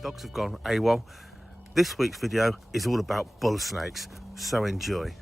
dogs have gone AWOL. This week's video is all about bull snakes, so enjoy.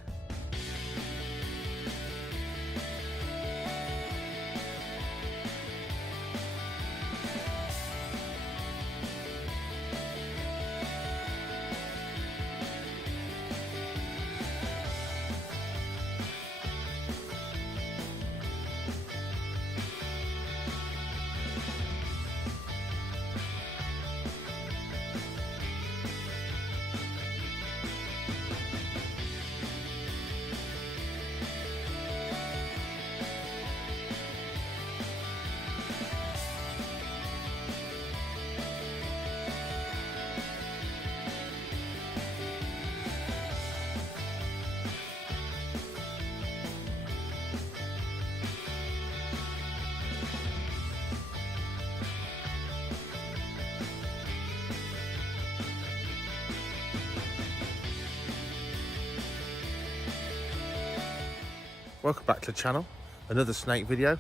Welcome back to the channel, another snake video.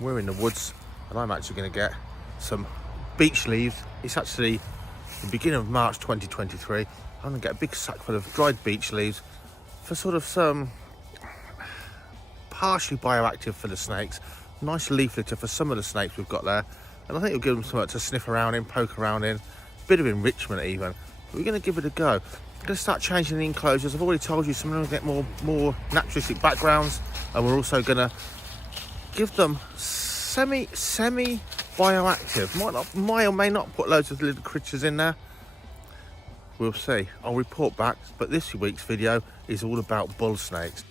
We're in the woods and I'm actually going to get some beech leaves. It's actually the beginning of March 2023. I'm going to get a big sack full of dried beech leaves for sort of some partially bioactive for the snakes. Nice leaf litter for some of the snakes we've got there. And I think it'll give them something to sniff around in, poke around in, a bit of enrichment even. But we're going to give it a go. I'm going to start changing the enclosures. I've already told you some of them get more naturalistic backgrounds, and we're also going to give them semi bioactive. Might or may not put loads of little creatures in there. We'll see. I'll report back. But this week's video is all about bull snakes.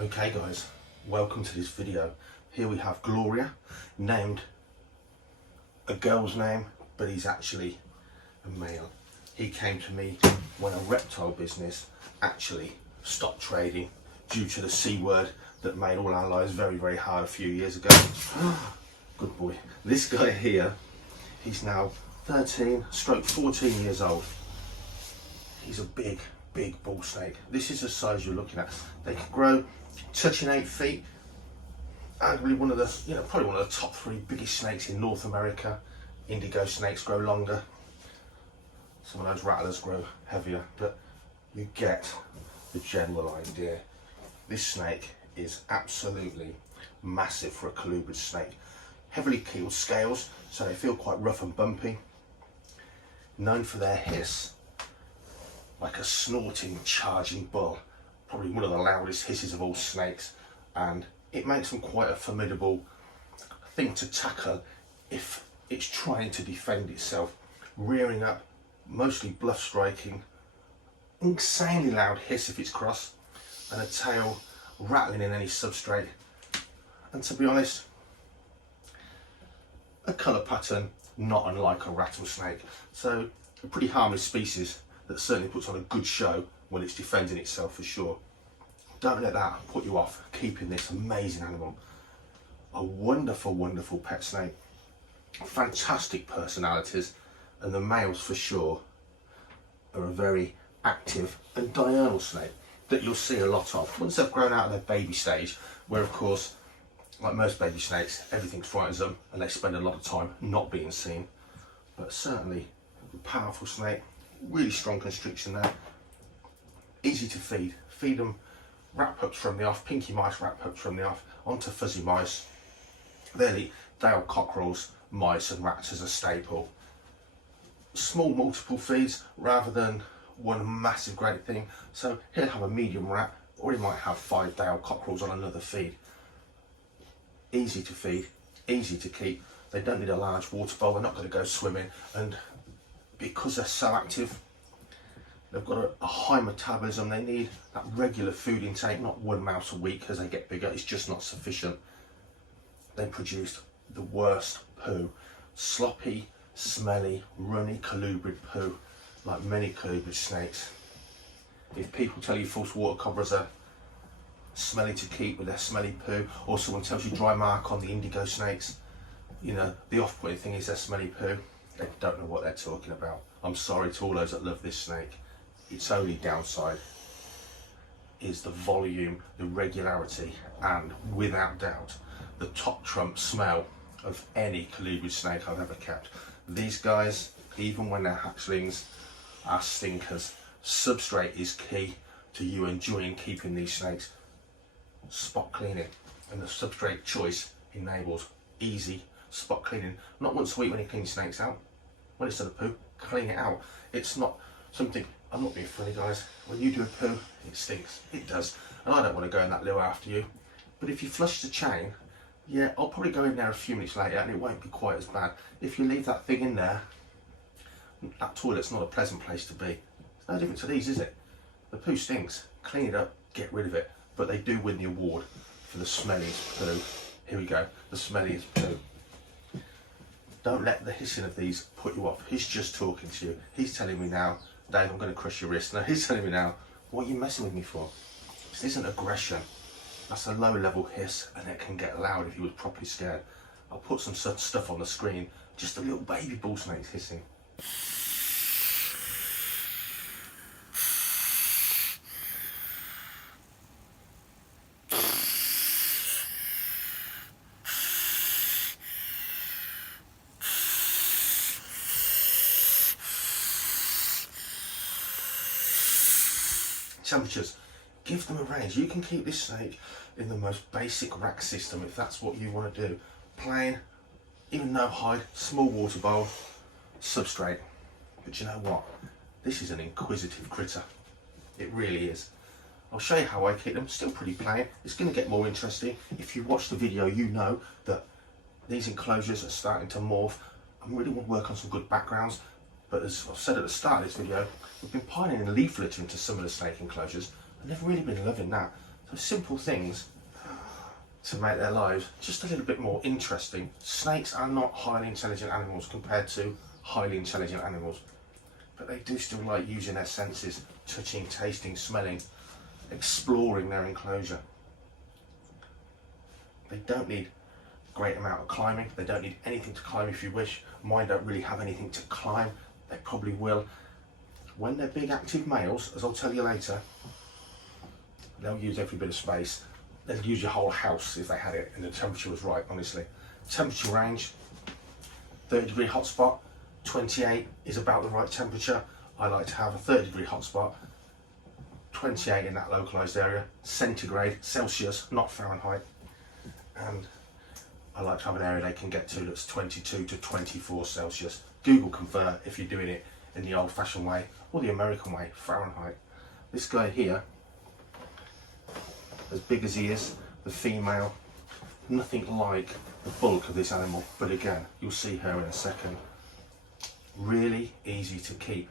Okay guys, welcome to this video. Here we have Gloria, named a girl's name, but he's actually a male. He came to me when a reptile business actually stopped trading due to the C word that made all our lives very, very hard a few years ago. Good boy. This guy here, he's now 13/14 years old. He's a big bull snake. This is the size you're looking at. They can grow touching 8 feet. Arguably one of the, probably one of the top 3 biggest snakes in North America. Indigo snakes grow longer. Some of those rattlers grow heavier, but you get the general idea. This snake is absolutely massive for a colubrid snake. Heavily keeled scales, so they feel quite rough and bumpy. Known for their hiss, like a snorting, charging bull. Probably one of the loudest hisses of all snakes, and it makes them quite a formidable thing to tackle if it's trying to defend itself. Rearing up, mostly bluff striking, insanely loud hiss if it's cross, and a tail rattling in any substrate. And to be honest, a colour pattern not unlike a rattlesnake. So a pretty harmless species that certainly puts on a good show when it's defending itself for sure. Don't let that put you off keeping this amazing animal. A wonderful, wonderful pet snake. Fantastic personalities, and the males for sure are a very active and diurnal snake that you'll see a lot of once they've grown out of their baby stage, where of course, like most baby snakes, everything frightens them and they spend a lot of time not being seen. But certainly a powerful snake, really strong constriction there, easy to feed. Feed them rat pups from the off, pinky mice rat pups from the off, onto fuzzy mice. They're the Dale cockerels, mice and rats as a staple. Small multiple feeds rather than one massive great thing. So he'll have a medium rat, or he might have 5 Dale cockerels on another feed. Easy to feed, easy to keep. They don't need a large water bowl, they're not going to go swimming, and because they're so active, they've got a high metabolism. They need that regular food intake, not 1 mouse a week. As they get bigger, it's just not sufficient. They produce the worst poo. Sloppy, smelly, runny colubrid poo, like many colubrid snakes. If people tell you false water cobras are smelly to keep with their smelly poo, or someone tells you dry mark on the indigo snakes, the off-putting thing is their smelly poo. They don't know what they're talking about. I'm sorry to all those that love this snake. Its only downside is the volume, the regularity, and without doubt, the top trump smell of any colubrid snake I've ever kept. These guys, even when they're hatchlings, are stinkers. Substrate is key to you enjoying keeping these snakes. Spot cleaning, and the substrate choice enables easy spot cleaning. Not once a week when you clean snakes out. When it's done a poo, clean it out. It's not something, I'm not being funny guys, when you do a poo, it stinks. It does. And I don't want to go in that loo after you. But if you flush the chain, yeah, I'll probably go in there a few minutes later and it won't be quite as bad. If you leave that thing in there, that toilet's not a pleasant place to be. It's no different to these, is it? The poo stinks. Clean it up, get rid of it. But they do win the award for the smelliest poo. Here we go, the smelliest poo. Don't let the hissing of these put you off. He's just talking to you. He's telling me now, Dave, I'm going to crush your wrist. No, he's telling me now, what are you messing with me for? This isn't aggression. That's a low level hiss, and it can get loud if he was properly scared. I'll put some stuff on the screen, just a little baby bull snakes hissing. Temperatures, give them a range. You can keep this snake in the most basic rack system if that's what you want to do. Plain, even no hide, small water bowl, substrate. But you know what? This is an inquisitive critter. It really is. I'll show you how I keep them. Still pretty plain. It's going to get more interesting. If you watch the video, you know that these enclosures are starting to morph. I really want to work on some good backgrounds. But as I've said at the start of this video, we've been piling in leaf litter into some of the snake enclosures. I've never really been loving that. So simple things to make their lives just a little bit more interesting. Snakes are not highly intelligent animals compared to highly intelligent animals. But they do still like using their senses, touching, tasting, smelling, exploring their enclosure. They don't need a great amount of climbing. They don't need anything to climb if you wish. Mine don't really have anything to climb. They probably will. When they're big active males, as I'll tell you later, they'll use every bit of space. They'll use your whole house if they had it and the temperature was right, honestly. Temperature range, 30-degree hotspot, 28 is about the right temperature. I like to have a 30-degree hotspot, 28 in that localised area, centigrade, Celsius, not Fahrenheit. And I like to have an area they can get to that's 22 to 24 Celsius. Google convert if you're doing it in the old-fashioned way or the American way, Fahrenheit. This guy here, as big as he is, the female, nothing like the bulk of this animal, but again, you'll see her in a second. Really easy to keep.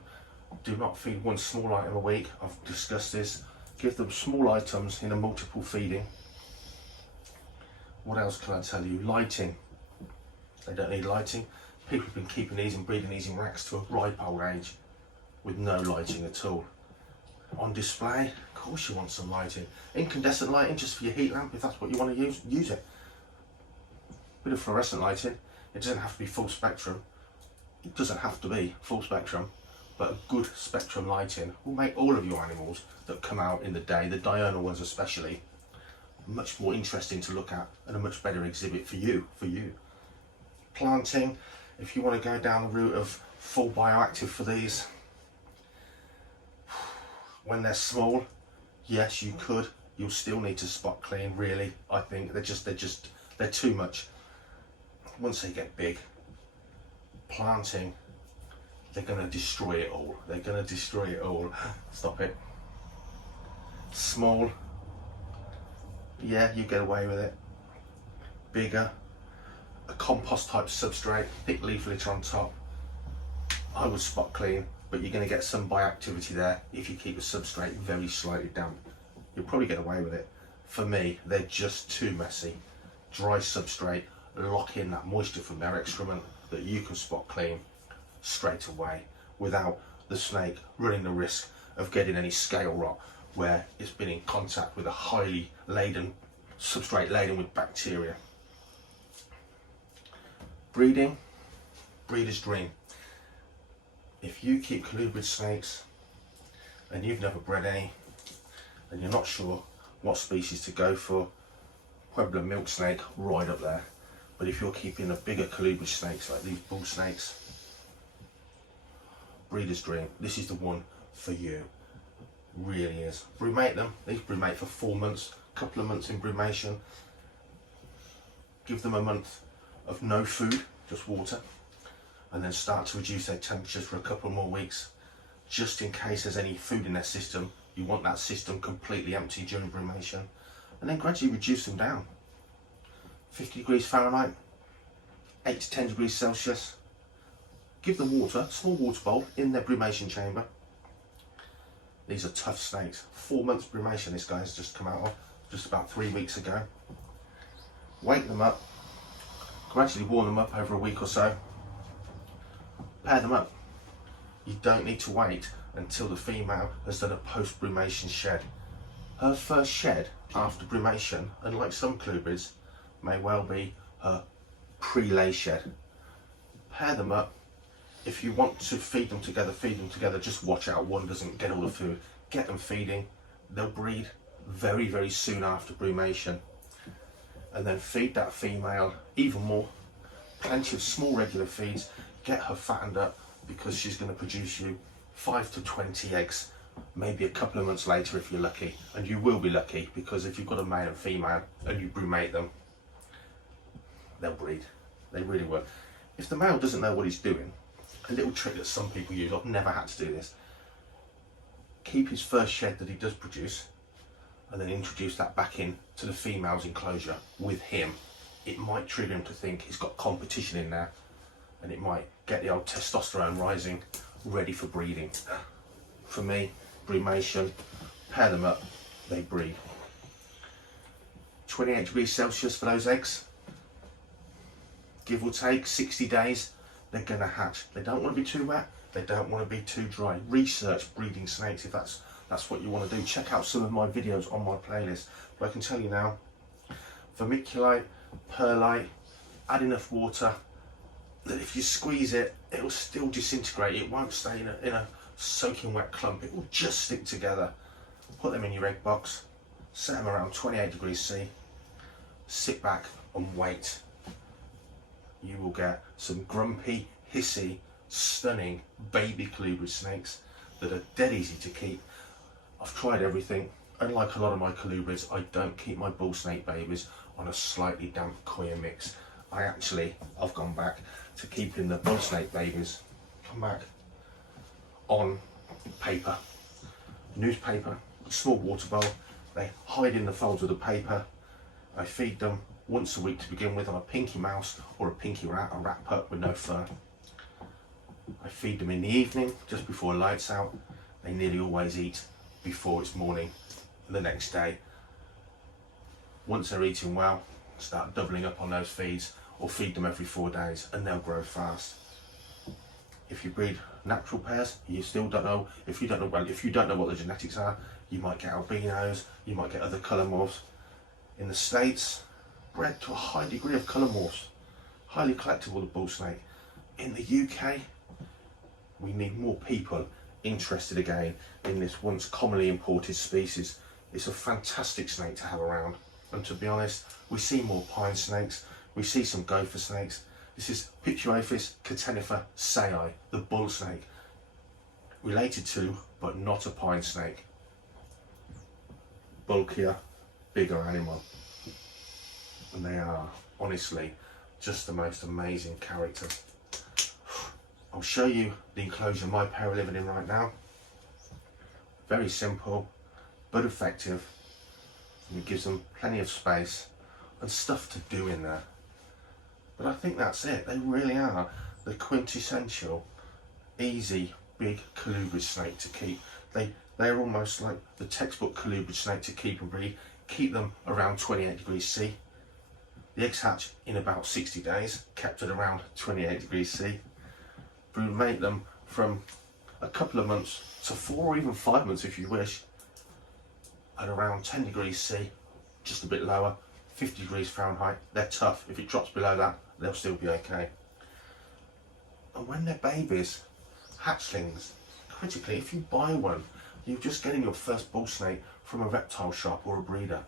Do not feed one small item a week. I've discussed this. Give them small items in a multiple feeding. What else can I tell you? Lighting. They don't need lighting. People have been keeping these and breeding these in racks to a ripe old age with no lighting at all. On display, of course you want some lighting. Incandescent lighting just for your heat lamp, if that's what you want to use it. Bit of fluorescent lighting. It doesn't have to be full spectrum. It doesn't have to be full spectrum, but a good spectrum lighting will make all of your animals that come out in the day, the diurnal ones especially, much more interesting to look at and a much better exhibit for you. Planting, if you want to go down the route of full bioactive for these, when they're small, yes, you could. You'll still need to spot clean, really. I think they're too much. Once they get big, planting, they're going to destroy it all. They're going to destroy it all. Stop it. Small, yeah, you get away with it. Bigger, a compost type substrate, thick leaf litter on top. I would spot clean, but you're going to get some bioactivity there if you keep the substrate very slightly damp. You'll probably get away with it. For me, they're just too messy. Dry substrate, lock in that moisture from their excrement that you can spot clean straight away without the snake running the risk of getting any scale rot where it's been in contact with a highly laden substrate laden with bacteria. Breeding, breeder's dream. If you keep colubrid snakes and you've never bred any and you're not sure what species to go for, Pueblo milk snake right up there. But if you're keeping a bigger colubrid snakes like these bull snakes, breeder's dream, this is the one for you. Really is. Brumate them. These brumate for 4 months, a couple of months in brumation. Give them a month of no food, just water, and then start to reduce their temperatures for a couple more weeks, just in case there's any food in their system. You want that system completely empty during brumation, and then gradually reduce them down. 50 degrees Fahrenheit, 8 to 10 degrees Celsius. Give them water, small water bowl in their brumation chamber. These are tough snakes. 4 months brumation this guy has just come out of, just about 3 weeks ago. Wake them up, gradually warm them up over a week or so. Pair them up. You don't need to wait until the female has done a post-brumation shed. Her first shed after brumation, unlike some colubrids, may well be her pre-lay shed. Pair them up. If you want to feed them together, just watch out one doesn't get all the food. Get them feeding. They'll breed very, very soon after brumation. And then feed that female even more. Plenty of small regular feeds. Get her fattened up, because she's going to produce you 5 to 20 eggs, maybe a couple of months later if you're lucky. And you will be lucky, because if you've got a male and female and you brumate them, they'll breed. They really will. If the male doesn't know what he's doing, a little trick that some people use, I've never had to do this, keep his first shed that he does produce and then introduce that back in to the female's enclosure with him. It might trigger him to think he's got competition in there, and it might get the old testosterone rising, ready for breeding. For me, brumation, pair them up, they breed. 28 degrees Celsius for those eggs. Give or take 60 days, they're going to hatch. They don't want to be too wet, they don't want to be too dry. Research breeding snakes if that's what you want to do. Check out some of my videos on my playlist. But I can tell you now, vermiculite, perlite, add enough water that if you squeeze it, it'll still disintegrate. It won't stay in a soaking wet clump. It will just stick together. Put them in your egg box, set them around 28 degrees C, sit back and wait. You will get some grumpy, hissy, stunning baby colubrid snakes that are dead easy to keep. I've tried everything. Unlike a lot of my colubrids, I don't keep my bull snake babies on a slightly damp coir mix. I've gone back to keeping the bull snake babies, come back on paper, newspaper, small water bowl. They hide in the folds of the paper. I feed them once a week to begin with on a pinky mouse or a pinky rat, a rat pup with no fur. I feed them in the evening, just before lights out. They nearly always eat before it's morning the next day. Once they're eating well, start doubling up on those feeds, or feed them every 4 days, and they'll grow fast. If you breed natural pairs, you still don't know. If you don't know what the genetics are, you might get albinos, you might get other colour morphs. In the States, bred to a high degree of colour morphs, highly collectible, the bull snake. In the UK, we need more people interested again in this once commonly imported species. It's a fantastic snake to have around, and to be honest, we see more pine snakes, we see some gopher snakes. This is Pituophis catenifer sayi, the bull snake, related to but not a pine snake. Bulkier, bigger animal, and they are honestly just the most amazing characters. I'll show you the enclosure my pair are living in right now. Very simple but effective, and it gives them plenty of space and stuff to do in there. But I think that's it. They really are the quintessential easy big colubrid snake to keep. They're almost like the textbook colubrid snake to keep and breed. Keep them around 28 degrees C. The eggs hatch in about 60 days, kept at around 28 degrees C. Brumate them from a couple of months to 4 or even 5 months if you wish, at around 10 degrees C, just a bit lower, 50 degrees Fahrenheit. They're tough. If it drops below that, they'll still be okay. And when they're babies, hatchlings, critically, if you buy one, you're just getting your first bull snake from a reptile shop or a breeder.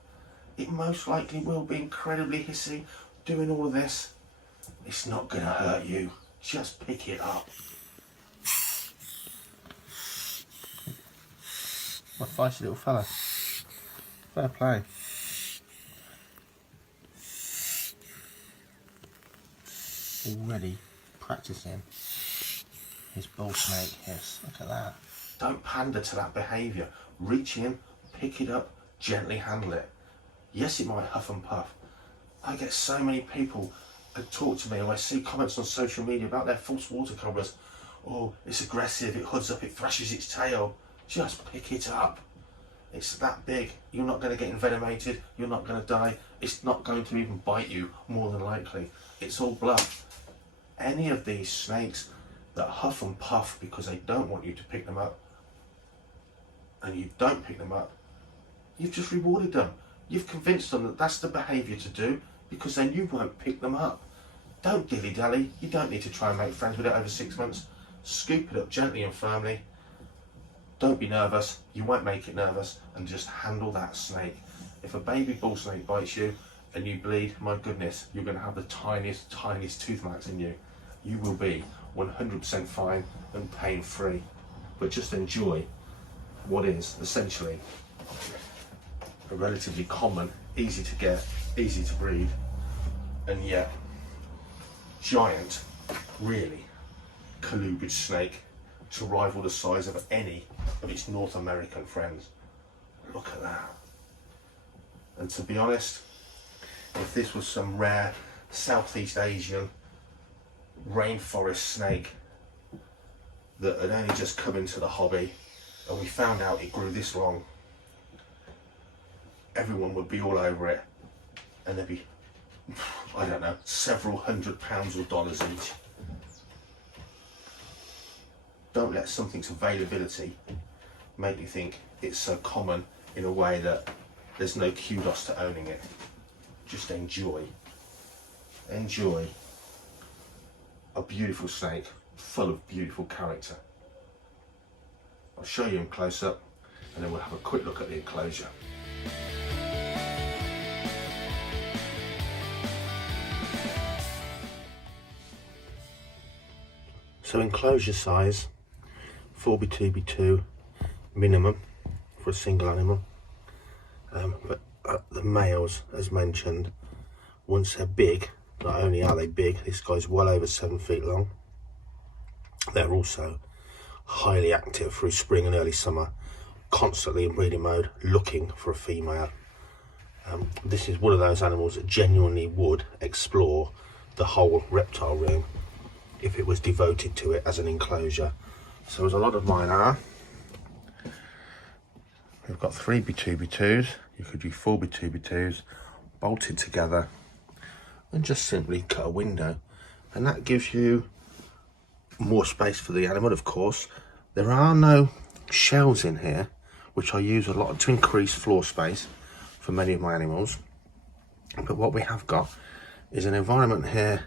It most likely will be incredibly hissy, doing all of this, It's not going to hurt you. Just pick it up. My feisty little fella. Fair play. Already practicing his bull snake hiss. Look at that. Don't pander to that behaviour. Reach in, pick it up, gently handle it. Yes, it might huff and puff. I get so many people that talk to me, or I see comments on social media about their false water cobblers. Oh, it's aggressive, it hoods up, it thrashes its tail. Just pick it up. It's that big. You're not going to get envenomated. You're not going to die. It's not going to even bite you, more than likely. It's all bluff. Any of these snakes that huff and puff because they don't want you to pick them up, and you don't pick them up, you've just rewarded them. You've convinced them that that's the behaviour to do, because then you won't pick them up. Don't dilly-dally. You don't need to try and make friends with it over 6 months. Scoop it up gently and firmly. Don't be nervous. You won't make it nervous, and just handle that snake. If a baby bull snake bites you and you bleed, my goodness, you're going to have the tiniest tooth marks in you. You will be 100% fine and pain-free. But just enjoy what is essentially a relatively common, easy to get, easy to breed, and yet giant, really colubrid snake to rival the size of any of its North American friends. Look at that. And to be honest, if this was some rare Southeast Asian rainforest snake that had only just come into the hobby and we found out it grew this long, everyone would be all over it, and there'd be, I don't know, several £100s or dollars each. Don't let something's availability make you think it's so common in a way that there's no kudos to owning it. Just enjoy a beautiful snake full of beautiful character. I'll show you in close up, and then we'll have a quick look at the enclosure. So enclosure size, 4x2x2 minimum for a single animal, but the males, as mentioned, once they're big, not only are they big, this guy's well over 7 feet long, they're also highly active through spring and early summer, constantly in breeding mode, looking for a female. This is one of those animals that genuinely would explore the whole reptile room if it was devoted to it as an enclosure. So as a lot of mine are, we've got 3x2x2s, you could do 4x2x2s, bolted together, and just simply cut a window, and that gives you more space for the animal. Of course, there are no shelves in here, which I use a lot to increase floor space for many of my animals, but what we have got is an environment here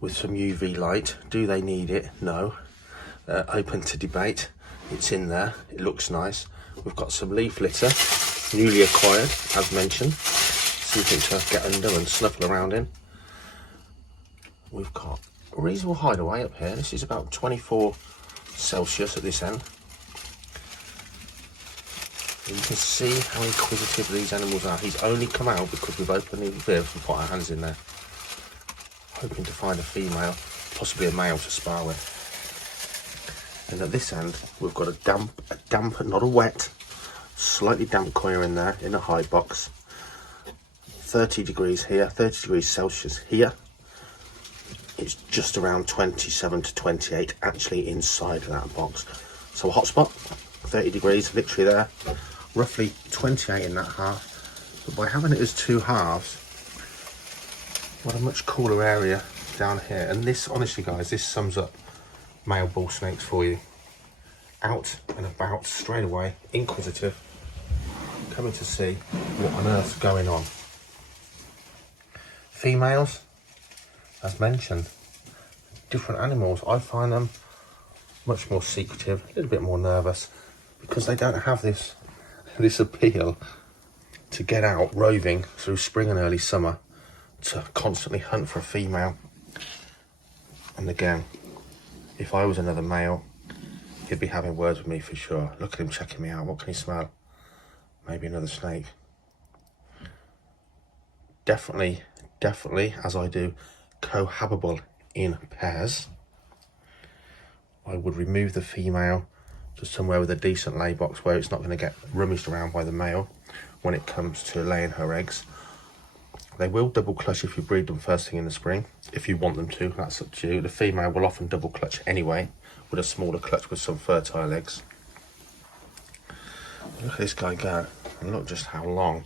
with some UV light. Do they need it? No. Open to debate. It's in there, it looks nice. We've got some leaf litter, newly acquired, as mentioned, something to get under and snuffle around in. We've got a reasonable hideaway up here. This is about 24 Celsius at this end. And you can see how inquisitive these animals are. He's only come out because we've opened the bibs and put our hands in there, hoping to find a female, possibly a male to spar with. And at this end, we've got a damp, not a wet, slightly damp coir in there, in a hide box. 30 degrees here, 30 degrees Celsius here. It's just around 27 to 28 actually inside that box. So a hot spot, 30 degrees, literally there. Roughly 28 in that half. But by having it as two halves, what a much cooler area down here. And this, honestly guys, this sums up male bull snakes for you. Out and about straight away, inquisitive, coming to see what on earth's going on. Females, as mentioned, different animals. I find them much more secretive, a little bit more nervous, because they don't have this appeal to get out roving through spring and early summer to constantly hunt for a female. And again, if I was another male, he'd be having words with me for sure. Look at him checking me out. What can he smell? Maybe another snake. Definitely, as I do, cohabitable in pairs. I would remove the female to somewhere with a decent lay box where it's not going to get rummaged around by the male when it comes to laying her eggs. They will double clutch if you breed them first thing in the spring. If you want them to, that's up to you. The female will often double clutch anyway, with a smaller clutch with some fertile eggs. Look at this guy go, and look just how long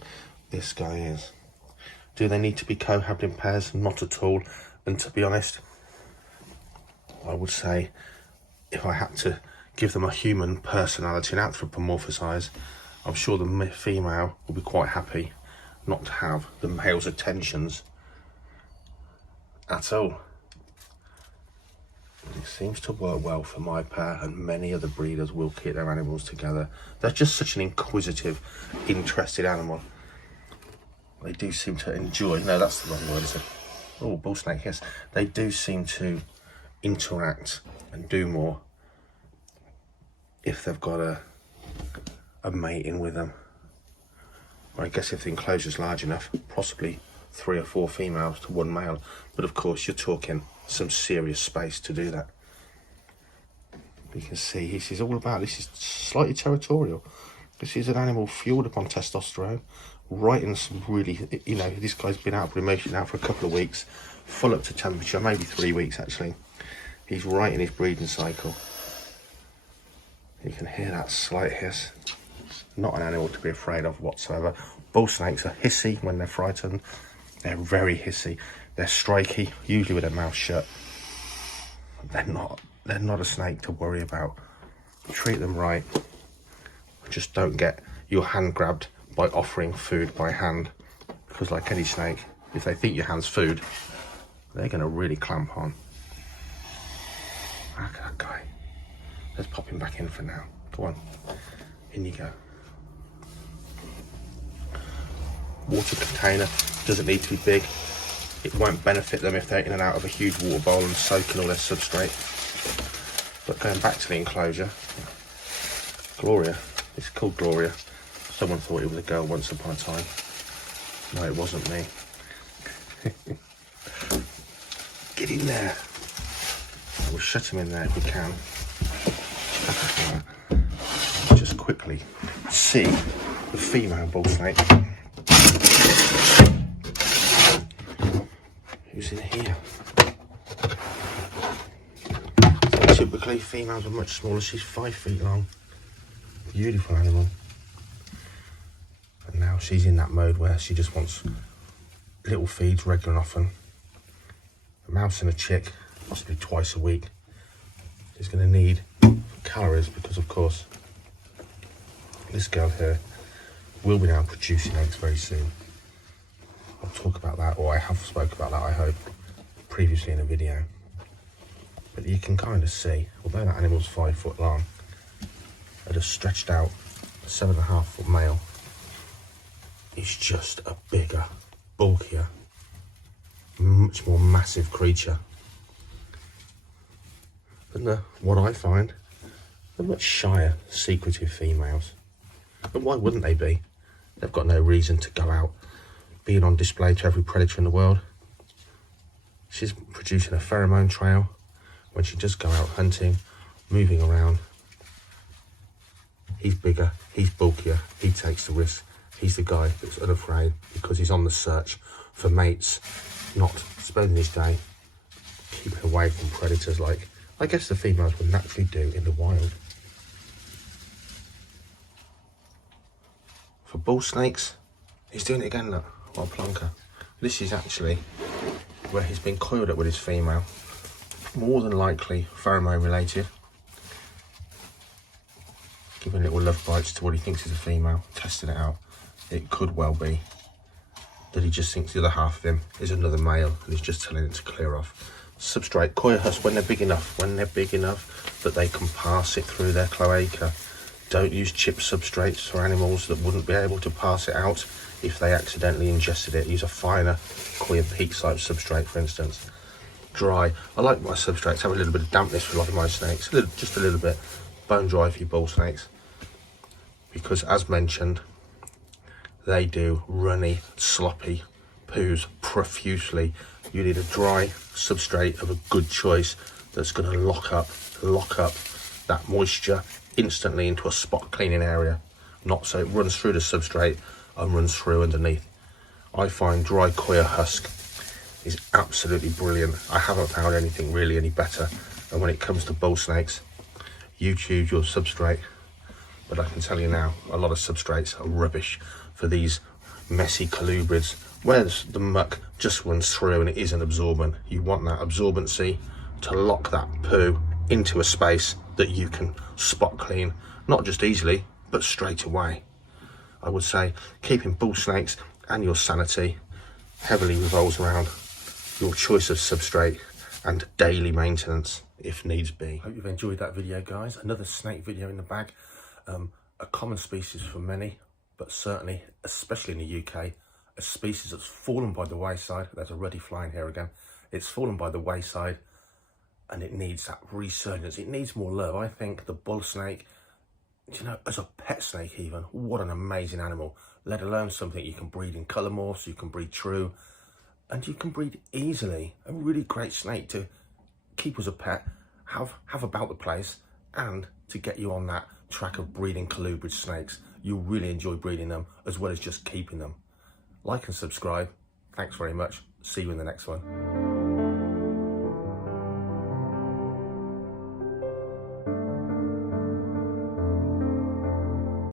this guy is. Do they need to be cohabited in pairs? Not at all. And to be honest, I would say if I had to give them a human personality and anthropomorphisize, I'm sure the female will be quite happy not to have the male's attentions at all. It seems to work well for my pair, and many other breeders will keep their animals together. They're just such an inquisitive, interested animal. They do seem to enjoy, no, that's the wrong word, is it? Oh, bull snake, yes. They do seem to interact and do more if they've got a mate in with them. Or I guess if the enclosure's large enough, possibly 3 or 4 females to 1 male. But of course, you're talking some serious space to do that. You can see this is all about, this is slightly territorial. This is an animal fueled upon testosterone, right in some really, you know, this guy's been out of brumation now for a couple of weeks, full up to temperature, maybe 3 weeks actually. He's right in his breeding cycle. You can hear that slight hiss. Not an animal to be afraid of whatsoever. Bull snakes are hissy when they're frightened. They're very hissy. They're striky, usually with their mouth shut. They're not a snake to worry about. Treat them right. Just don't get your hand grabbed by offering food by hand, because like any snake, if they think your hand's food, they're going to really clamp on. Look at that guy. Let's pop him back in for now. Go on, in you go. Water container doesn't need to be big. It won't benefit them if they're in and out of a huge water bowl and soaking all their substrate. But going back to the enclosure, Gloria, it's called Gloria. Someone thought it was a girl once upon a time. No, it wasn't me. Get in there. We'll shut him in there if we can. Just quickly see the female bull snake. Who's in here? So typically females are much smaller. She's 5 feet long. Beautiful animal. And now she's in that mode where she just wants little feeds regular and often. A mouse and a chick, possibly twice a week, is going to need calories because, of course, this girl here will be now producing eggs very soon. I'll talk about that, or I have spoke about that, I hope, previously in a video. But you can kind of see, although that animal's 5 foot long, at a stretched out 7.5 foot male, he's just a bigger, bulkier, much more massive creature. And what I find, they're much shyer, secretive females. And why wouldn't they be? They've got no reason to go out being on display to every predator in the world. She's producing a pheromone trail when she does go out hunting, moving around. He's bigger, he's bulkier, he takes the risk. He's the guy that's unafraid because he's on the search for mates, not spending his day keeping away from predators like I guess the females would naturally do in the wild. For bull snakes, he's doing it again, look, what a plonker. This is actually where he's been coiled up with his female, more than likely pheromone related. Giving little love bites to what he thinks is a female, testing it out. It could well be that he just thinks the other half of him is another male and he's just telling it to clear off. Substrate, coir husk when they're big enough that they can pass it through their cloaca. Don't use chip substrates for animals that wouldn't be able to pass it out if they accidentally ingested it. Use a finer coir peak type substrate, for instance. dry. I like my substrates to have a little bit of dampness for a lot of my snakes, just a little bit. Bone dry for your bull snakes, because as mentioned, they do runny, sloppy poos profusely. You need a dry substrate of a good choice that's going to lock up that moisture instantly into a spot cleaning area, not so it runs through the substrate and runs through underneath. I find dry coir husk is absolutely brilliant. I haven't found anything really any better. And when it comes to bull snakes, you choose your substrate. But I can tell you now, a lot of substrates are rubbish for these messy colubrids where the muck just runs through and it isn't absorbent. You want that absorbency to lock that poo into a space that you can spot clean, not just easily, but straight away. I would say keeping bull snakes and your sanity heavily revolves around your choice of substrate and daily maintenance if needs be. Hope you've enjoyed that video, guys. Another snake video in the bag. A common species for many, but certainly, especially in the UK, a species that's fallen by the wayside. There's a ruddy flying here again. It's fallen by the wayside and it needs that resurgence. It needs more love. I think the bull snake, you know, as a pet snake even, what an amazing animal, let alone something you can breed in colour morphs, you can breed true, and you can breed easily. A really great snake to keep as a pet, have about the place, and to get you on that track of breeding colubrid snakes. You'll really enjoy breeding them as well as just keeping them. Like and subscribe. Thanks very much. See you in the next one.